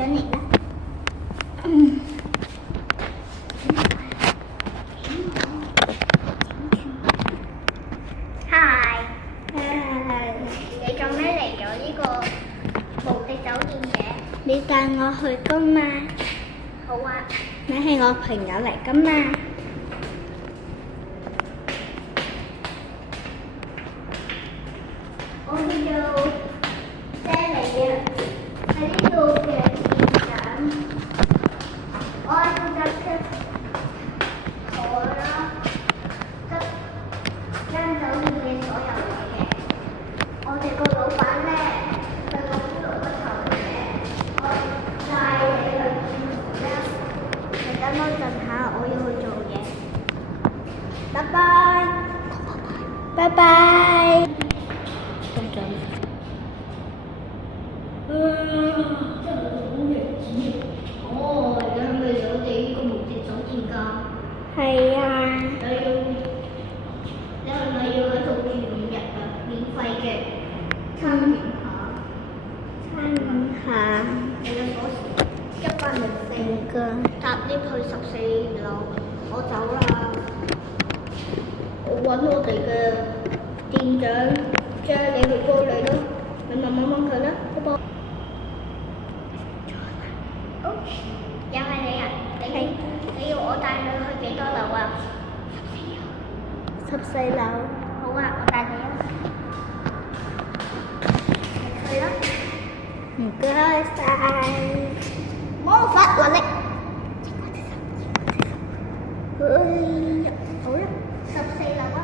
上嚟啦。Hi，你做咩嚟咗呢個無敵酒店嘅？你帶我去㗎嘛？好啊。你係我朋友嚟㗎嘛？我叫做姐嚟啊，喺呢度嘅店長。我係負責嘅我啦，執間酒店嘅所有嘢嘅。我哋個老闆咧係個骷髏骨頭嘅，我帶你去見佢啦。你等我陣下，我要去做嘢。拜拜，拜拜。真係好日子哦！你係咪嚟我哋呢個無敵酒店㗎？係啊。你係咪要喺度住5日啊？免費嘅參觀下。你嘅鎖匙104個，搭 lift 去14樓。我走啦。我揾我哋嘅店長將你去幫你咯。你慢慢問佢啦，好唔好？又係你啊！你要我帶你去幾多樓啊？14樓。好啊，我帶你啊。去啦。唔該晒。魔法運力。好啦，14樓啊。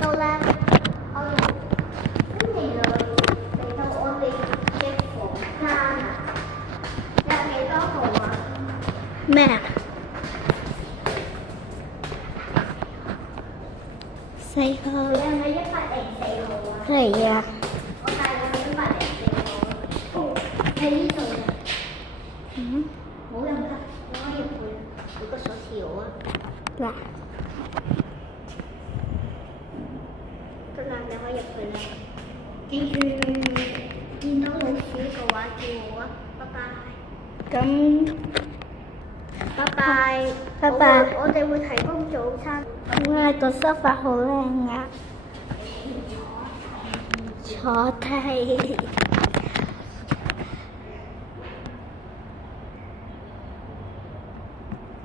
到啦，歡迎嚟到我哋嘅房間啊！有幾多號啊？咩啊？4號。你係咪104號啊？係啊。我帶你去104號。哦，喺呢度啊。冇人㗎，我可以入去。你個鎖匙我啊。嗱。得啦，你可以入去啦。記住，見到老鼠嘅話叫我啊，拜拜。咁，拜拜。拜拜。我哋會提供早餐。哇，個梳化好靚啊！坐低。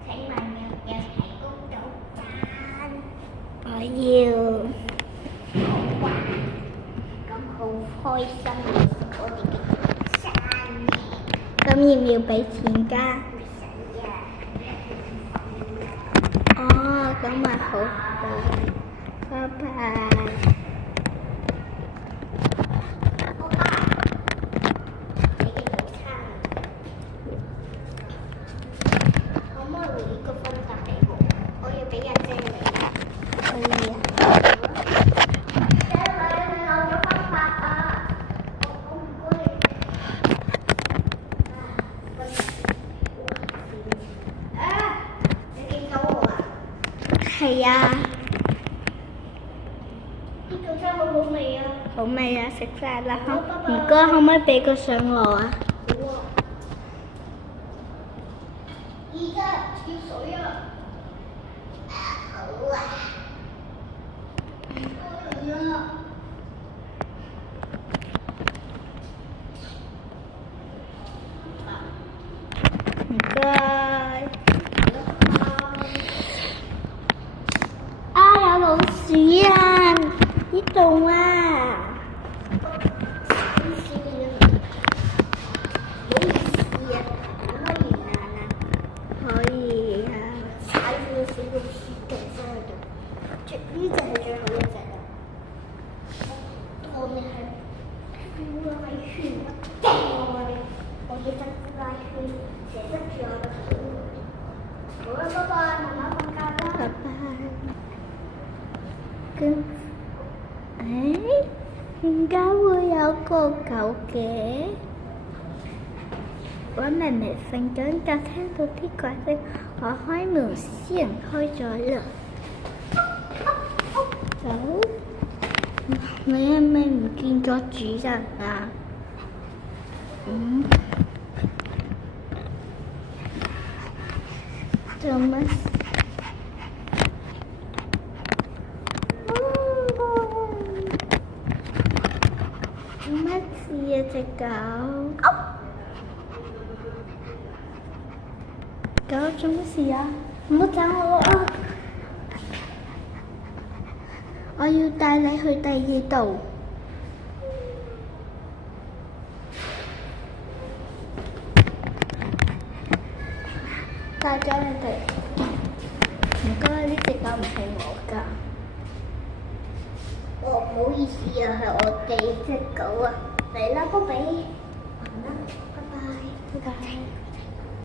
請問要唔要提供早餐？我要。好啊，咁好開心我哋嘅早餐嘅。咁要唔要俾錢㗎？唔使啊。哦，咁咪好好。拜拜。好吧，你嘅早餐。可唔可以換個分格俾我？我要俾人姐你。可以啊。係啊！啲早餐好好味啊！好味啊！食晒啦！唔該，可唔可以俾個相我啊？好啊！而家要水啊！好啊！唔該。有老鼠啊！呢度啊！老鼠啊！可以啊？可以啊！踩住個小老鼠掉翻去度，呢隻係最後一隻啦。我哋係呼拉圈，我要真呼拉圈，成日住我個手。好啦，拜拜，慢慢瞓覺啦。拜拜。點解會有個狗嘅？我明明瞓緊覺，聽到啲怪聲，我開門先開咗啦。走。你係咪唔見咗主人啊？做乜？做乜事啊隻狗？狗做乜事啊？唔好走我啊！我要帶你去第二度。帶咗你哋。唔該，呢隻狗唔係我㗎。哦，唔好意思啊，係我哋隻狗啊。嚟啦，波比。好啦，拜拜。拜拜。